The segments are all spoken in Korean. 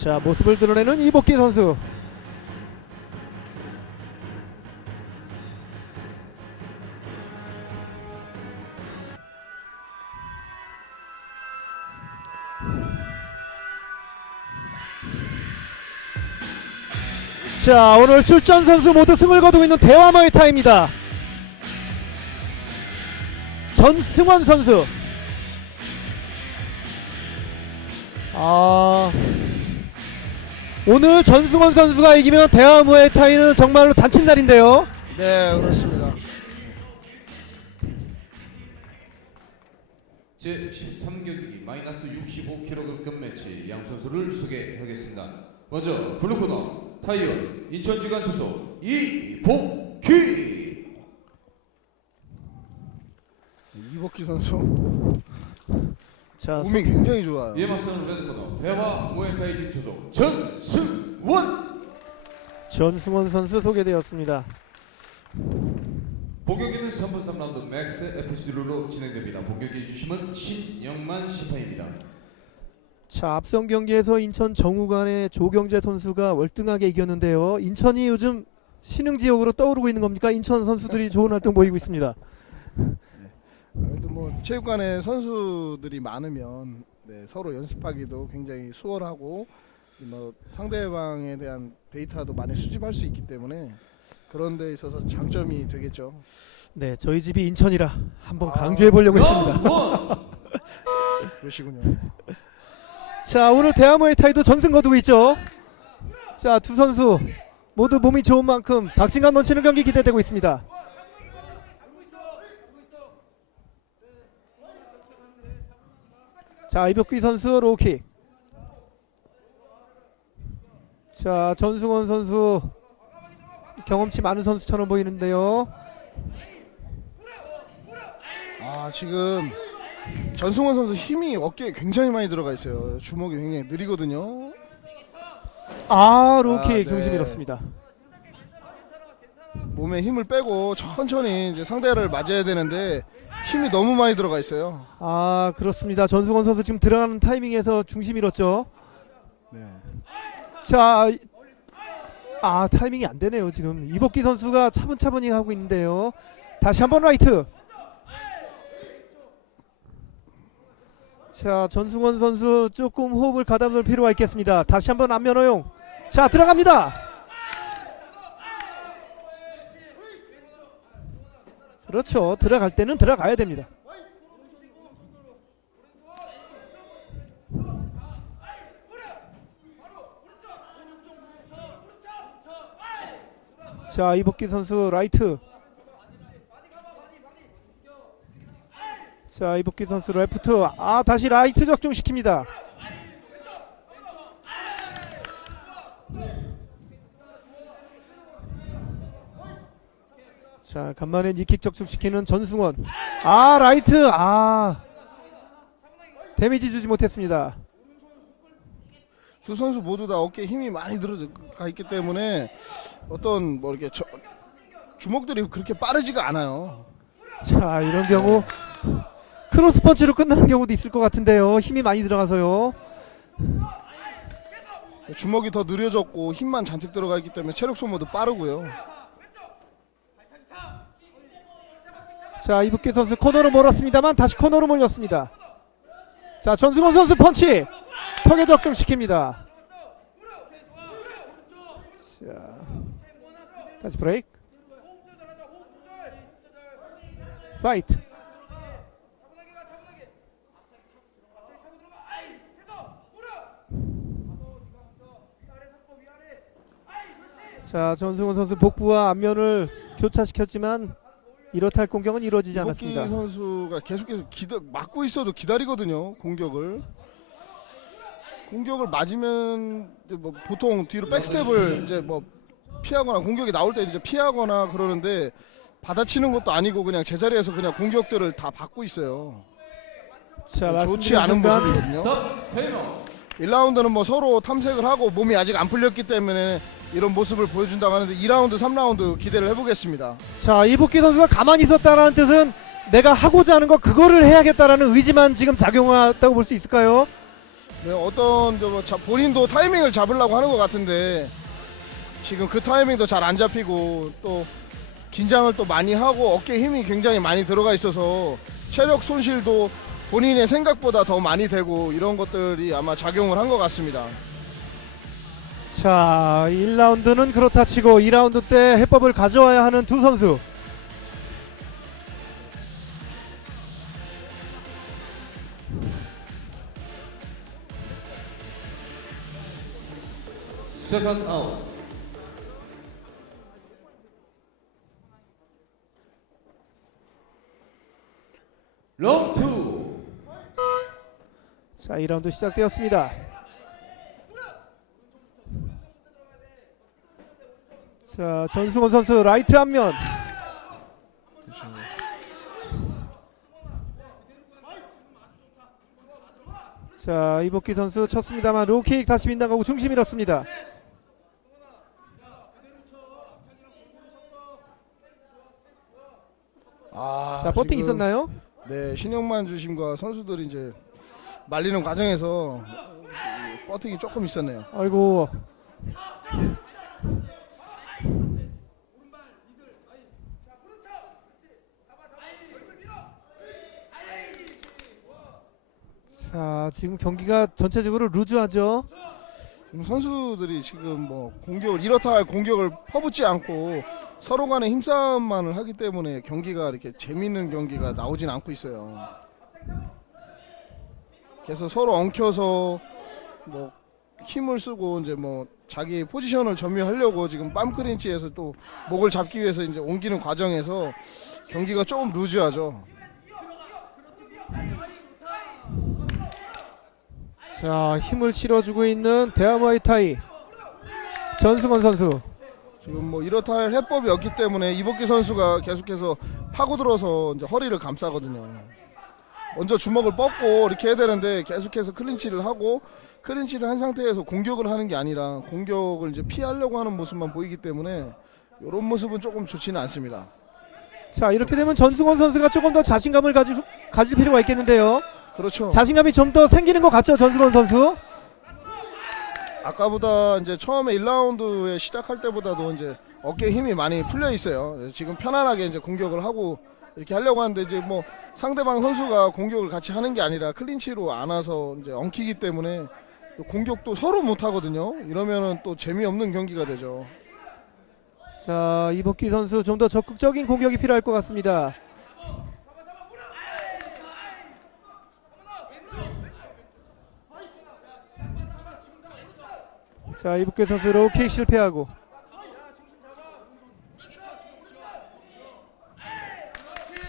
자 모습을 드러내는 이복기 선수. 자 오늘 출전 선수 모두 승을 거두고 있는 대화마의 타입니다. 전승원 선수. 아 오늘 전승원 선수가 이기면 대화무의 타이는 정말로 잔칫날인데요. 네 그렇습니다. 제 13경기 마이너스 65kg 매치 양 선수를 소개하겠습니다. 먼저 블루코너 타이어 인천지간 소속 이복희 이복기 선수 자 몸이 굉장히 좋아요. 이에 맞서는 레드코너 대화 모에타이 팀 소속 전승원 전승원 선수 소개되었습니다. 본경기는 3분 3라운드 맥스 FC 룰로 진행됩니다. 본경기 주심은 신영만 심판입니다. 자 앞선 경기에서 인천 정우관의 조경재 선수가 월등하게 이겼는데요. 인천이 요즘 신흥 지역으로 떠오르고 있는 겁니까? 인천 선수들이 좋은 활동 보이고 있습니다. 아무래도 뭐 체육관에 선수들이 많으면 네, 서로 연습하기도 굉장히 수월하고 뭐 상대방에 대한 데이터도 많이 수집할 수 있기 때문에 그런 데 있어서 장점이 되겠죠. 네 저희 집이 인천이라 한번 아, 강조해 보려고 했습니다. 영원 그러시군요. 자 오늘 대화무의 타이도 전승 거두고 있죠. 자 두 선수 모두 몸이 좋은 만큼 박진감 넘치는 경기 기대되고 있습니다. 자 이벽기 선수 로킥. 자 전승원 선수 경험치 많은 선수처럼 보이는데요. 아 지금 전승원 선수 힘이 어깨에 굉장히 많이 들어가 있어요. 주먹이 굉장히 느리거든요. 아 로킥 아, 네. 중심 잃었습니다. 몸에 힘을 빼고 천천히 이제 상대를 맞아야 되는데 힘이 너무 많이 들어가 있어요. 아 그렇습니다. 전승원 선수 지금 들어가는 타이밍에서 중심 잃었죠. 네. 자, 이- 아 타이밍이 안 되네요. 지금 이복기 선수가 차분차분히 하고 있는데요. 다시 한번 라이트. 자, 전승원 선수 조금 호흡을 가다듬을 필요가 있겠습니다. 다시 한번 안면 허용. 자, 들어갑니다. 그렇죠. 들어갈 때는 들어가야 됩니다. 자, 이복기 선수 라이트. 자, 이복기 선수 레프트. 아, 다시 라이트 적중시킵니다. 자, 간만에 니킥 적중시키는 전승원. 아, 라이트. 아. 데미지 주지 못했습니다. 두 선수 모두 다 어깨에 힘이 많이 들어가 있기 때문에 어떤 뭐 이렇게 저, 주먹들이 그렇게 빠르지가 않아요. 자, 이런 경우 크로스 펀치로 끝나는 경우도 있을 것 같은데요. 힘이 많이 들어가서요. 주먹이 더 느려졌고 힘만 잔뜩 들어가 있기 때문에 체력 소모도 빠르고요. 자 이북기 선수 코너로 몰았습니다만 다시 코너로 몰렸습니다. 자 전승원 선수 펀치 턱에 적중시킵니다. 자 다시 브레이크. 파이트. 자 전승원 선수 복부와 앞면을 교차시켰지만 이렇다 할 공격은 이루어지지 이복기 않았습니다. 선수가 계속해서 기다, 막고 있어도 기다리거든요. 공격을. 공격을 맞으면 이제 뭐 보통 뒤로 백스텝을 이제 뭐 피하거나 공격이 나올 때 이제 피하거나 그러는데 받아치는 것도 아니고 그냥 제자리에서 그냥 공격들을 다 받고 있어요. 자, 네, 좋지 않은 순간 모습이거든요. 스톱 타이머 1라운드는 뭐 서로 탐색을 하고 몸이 아직 안 풀렸기 때문에 이런 모습을 보여준다고 하는데 2라운드, 3라운드 기대를 해보겠습니다. 자 이복기 선수가 가만히 있었다라는 뜻은 내가 하고자 하는 거 그거를 해야겠다라는 의지만 지금 작용했다고 볼 수 있을까요? 네, 어떤 저뭐 자- 본인도 타이밍을 잡으려고 하는 것 같은데 지금 그 타이밍도 잘 안 잡히고 또 긴장을 또 많이 하고 어깨에 힘이 굉장히 많이 들어가 있어서 체력 손실도 본인의 생각보다 더 많이 되고 이런 것들이 아마 작용을 한 것 같습니다. 자, 1라운드는 그렇다 치고 2라운드 때 해법을 가져와야 하는 두 선수. 세컨드 아웃. 롱 투. 자, 2라운드 시작되었습니다. 자, 전승원 선수 라이트 앞면. 자, 이복기 선수 쳤습니다만 로킥 다시 빗나가고 중심 잃었습니다. 아, 자, 버팅 지금, 있었나요? 네, 신영만 주심과 선수들이 이제 말리는 과정에서 버팅이 조금 있었네요. 아이고. 자, 지금 경기가 전체적으로 루즈하죠. 선수들이 지금 뭐 공격을 이렇다 할 공격을 퍼붓지 않고 서로 간의 힘싸움만을 하기 때문에 경기가 이렇게 재밌는 경기가 나오진 않고 있어요. 그래서 서로 엉켜서 뭐 힘을 쓰고 이제 뭐 자기 포지션을 점유하려고 지금 빰 크린치에서 또 목을 잡기 위해서 이제 옮기는 과정에서 경기가 조금 루즈하죠. 자, 힘을 실어주고 있는 대하마이타이 전승원 선수. 지금 뭐 이렇다 할 해법이 없기 때문에 이복기 선수가 계속해서 파고들어서 이제 허리를 감싸거든요. 먼저 주먹을 뻗고 이렇게 해야 되는데 계속해서 클린치를 하고 클린치를 한 상태에서 공격을 하는 게 아니라 공격을 이제 피하려고 하는 모습만 보이기 때문에 이런 모습은 조금 좋지는 않습니다. 자, 이렇게 되면 전승원 선수가 조금 더 자신감을 가질 필요가 있겠는데요. 그렇죠. 자신감이 좀 더 생기는 것 같죠, 전승원 선수? 아까보다 이제 처음에 1라운드에 시작할 때보다도 이제 어깨에 힘이 많이 풀려 있어요. 지금 편안하게 이제 공격을 하고 이렇게 하려고 하는데 이제 뭐 상대방 선수가 공격을 같이 하는 게 아니라 클린치로 안아서 이제 엉키기 때문에 공격도 서로 못 하거든요. 이러면은 또 재미없는 경기가 되죠. 자, 이복기 선수 좀 더 적극적인 공격이 필요할 것 같습니다. 자, 이복기 선수 로우킥 실패하고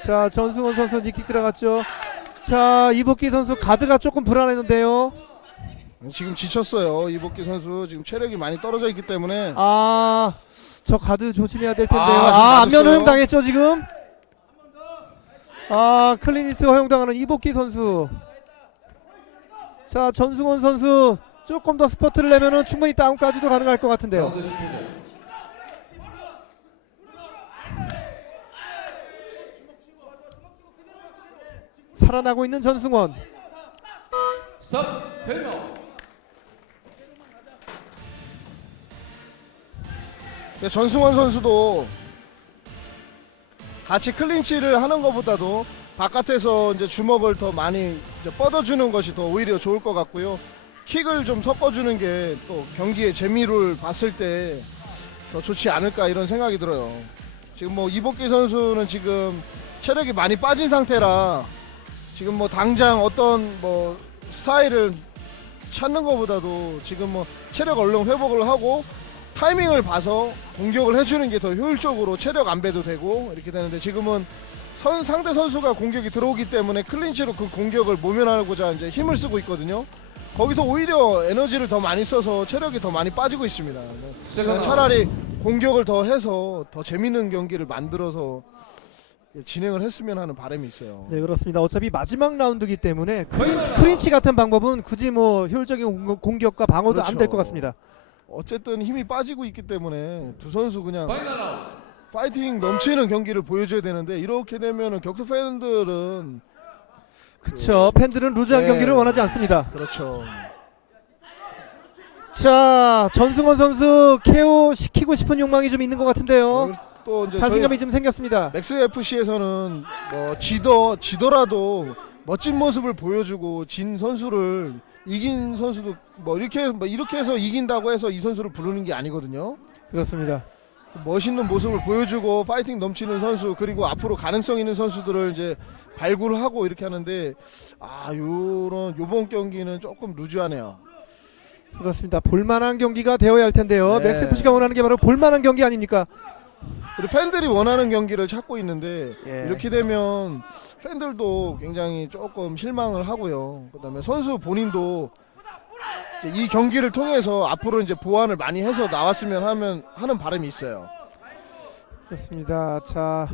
자, 전승원 선수 니킥 들어갔죠. 자, 이복기 선수 가드가 조금 불안했는데요. 지금 지쳤어요. 이복기 선수 지금 체력이 많이 떨어져 있기 때문에 아, 저 가드 조심해야 될 텐데요. 아, 아, 안면. 허용 당했죠 지금. 아, 클리니트 허용 당하는 이복기 선수. 자, 전승원 선수 조금 더 스퍼트를 내면은 충분히 다운까지도 가능할 것 같은데요. 라운드 10초. 살아나고 있는 전승원. 스탑. 3명. 근데 전승원 선수도 같이 클린치를 하는 것보다도 바깥에서 이제 주먹을 더 많이 이제 뻗어주는 것이 더 오히려 좋을 것 같고요. 킥을 좀 섞어주는 게 또 경기의 재미를 봤을 때 더 좋지 않을까 이런 생각이 들어요. 지금 뭐 이복기 선수는 지금 체력이 많이 빠진 상태라 지금 뭐 당장 어떤 뭐 스타일을 찾는 것보다도 지금 뭐 체력 얼른 회복을 하고 타이밍을 봐서 공격을 해주는 게 더 효율적으로 체력 안배도 되고 이렇게 되는데 지금은 선, 상대 선수가 공격이 들어오기 때문에 클린치로 그 공격을 모면하고자 이제 힘을 쓰고 있거든요. 거기서 오히려 에너지를 더 많이 써서 체력이 더 많이 빠지고 있습니다. 세컨드 차라리 공격을 더 해서 더 재밌는 경기를 만들어서 진행을 했으면 하는 바람이 있어요. 네, 그렇습니다. 어차피 마지막 라운드이기 때문에 크린치, 크린치 같은 방법은 굳이 뭐 효율적인 공- 공격과 방어도 안될 그렇죠. 것 같습니다. 어쨌든 힘이 빠지고 있기 때문에 두 선수 그냥. 파이팅 넘치는 경기를 보여줘야 되는데 이렇게 되면은 격투 팬들은 그쵸. 팬들은 루즈한 네. 경기를 원하지 않습니다. 그렇죠. 자 전승원 선수 KO 시키고 싶은 욕망이 좀 있는 것 같은데요. 또 이제 자신감이 좀 생겼습니다. 맥스 FC에서는 뭐 지더 지더라도 멋진 모습을 보여주고 진 선수를 이긴 선수도 뭐 이렇게 뭐 이렇게 해서 이긴다고 해서 이 선수를 부르는 게 아니거든요. 그렇습니다. 멋있는 모습을 보여주고 파이팅 넘치는 선수 그리고 앞으로 가능성 있는 선수들을 이제 발굴하고 이렇게 하는데 아 요런 요번 경기는 조금 루즈하네요. 그렇습니다. 볼만한 경기가 되어야 할 텐데요. 네. 맥스 FC가 원하는 게 바로 볼만한 경기 아닙니까? 그리고 팬들이 원하는 경기를 찾고 있는데 예. 이렇게 되면 팬들도 굉장히 조금 실망을 하고요. 그다음에 선수 본인도 이제 이 경기를 통해서 앞으로 이제 보완을 많이 해서 나왔으면 하면 하는 바람이 있어요. 그렇습니다. 자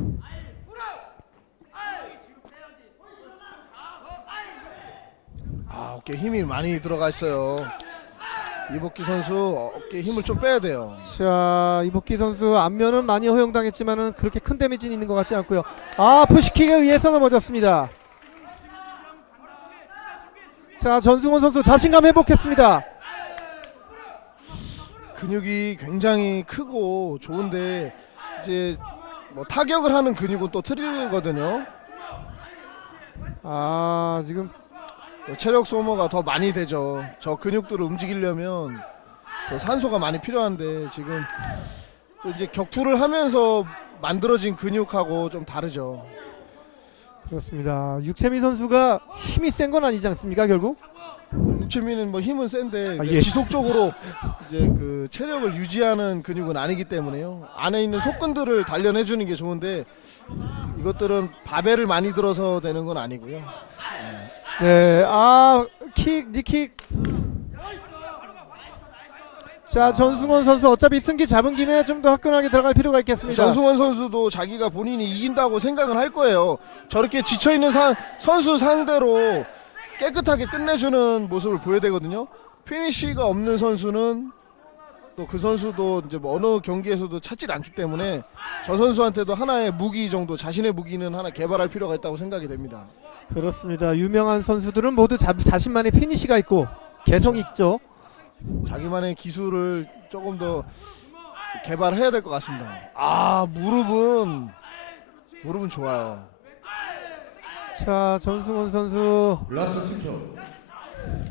아 어깨 힘이 많이 들어가 있어요. 이복기 선수 어깨 힘을 좀 빼야 돼요. 자 이복기 선수 안면은 많이 허용당했지만은 그렇게 큰 데미지는 있는 것 같지 않고요. 아 푸시킥에 의해서 넘어졌습니다. 자 전승원 선수 자신감 회복했습니다. 근육이 굉장히 크고 좋은데 이제 뭐 타격을 하는 근육은 또 틀리거든요. 아 지금 체력 소모가 더 많이 되죠. 저 근육들을 움직이려면 더 산소가 많이 필요한데 지금 또 이제 격투를 하면서 만들어진 근육하고 좀 다르죠. 그렇습니다. 육채미 선수가 힘이 센 건 아니지 않습니까 결국? 육체미는 뭐 힘은 센데 아, 예. 지속적으로 이제 그 체력을 유지하는 근육은 아니기 때문에요. 안에 있는 속근들을 단련해 주는 게 좋은데 이것들은 바벨을 많이 들어서 되는 건 아니고요. 네, 아, 킥, 니킥. 자, 전승원 선수 어차피 승기 잡은 김에 좀 더 화끈하게 들어갈 필요가 있겠습니다. 전승원 선수도 자기가 본인이 이긴다고 생각을 할 거예요. 저렇게 지쳐 있는 선수 상대로 깨끗하게 끝내주는 모습을 보여야 되거든요. 피니쉬가 없는 선수는 또 그 선수도 이제 뭐 어느 경기에서도 찾질 않기 때문에 저 선수한테도 하나의 무기 정도 자신의 무기는 하나 개발할 필요가 있다고 생각이 됩니다. 그렇습니다. 유명한 선수들은 모두 자, 자신만의 피니시가 있고 개성이 있죠. 자기만의 기술을 조금 더 개발해야 될 것 같습니다. 아 무릎은 무릎은 좋아요. 자, 전승원 선수. 라스트 10초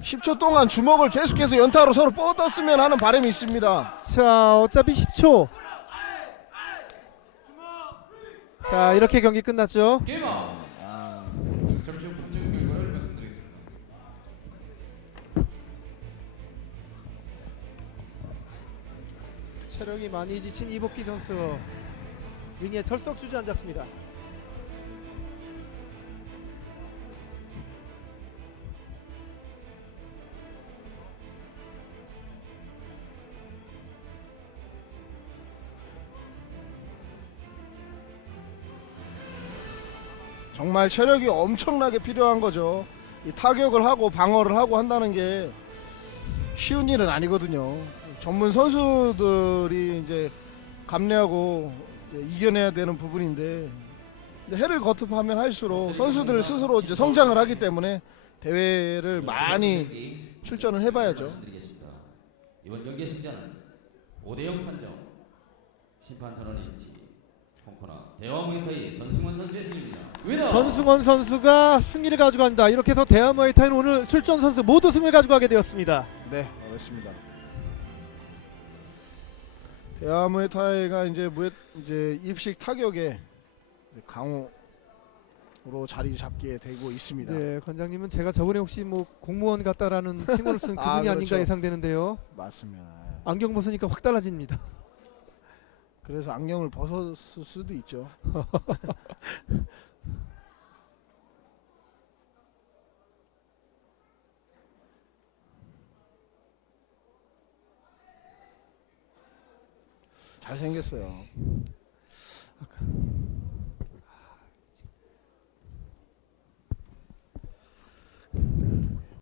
10초 동안 주먹을 계속해서 연타로 서로 뻗었으면 하는 바람이 있습니다. 자, 어차피 10초. 자, 이렇게 경기 끝났죠. 체력이 많이 지친 이복기 선수 링에 철썩 주저앉았습니다. 정말 체력이 엄청나게 필요한 거죠. 이 타격을 하고 방어를 하고 한다는 게 쉬운 일은 아니거든요. 전문 선수들이 이제 감내하고 이제 이겨내야 되는 부분인데 해를 거듭하면 할수록 선수들 스스로 이제 성장을 하기 때문에 대회를 많이 출전을 해봐야죠. 이번 경기의 승자는 5대0 판정 심판 선언의 인치 홍코나 대왕무이타이 전승원 선수의 승입니다. 위너 전승원 선수가 승리를 가져간다. 이렇게 해서 대한무에타이는 오늘 출전 선수 모두 승리를 가져가게 되었습니다. 네, 알겠습니다. 대화무에타이가 이제 무에 이제 입식 타격에 강호로 자리 잡게 되고 있습니다. 네, 관장님은 제가 저번에 혹시 뭐 공무원 같다라는 칭호를 쓴 그분이 아, 아, 닌가 그렇죠. 예상되는데요. 맞습니다. 안경 벗으니까 확 달라집니다. 그래서 안경을 벗었을 수도 있죠. 잘생겼어요.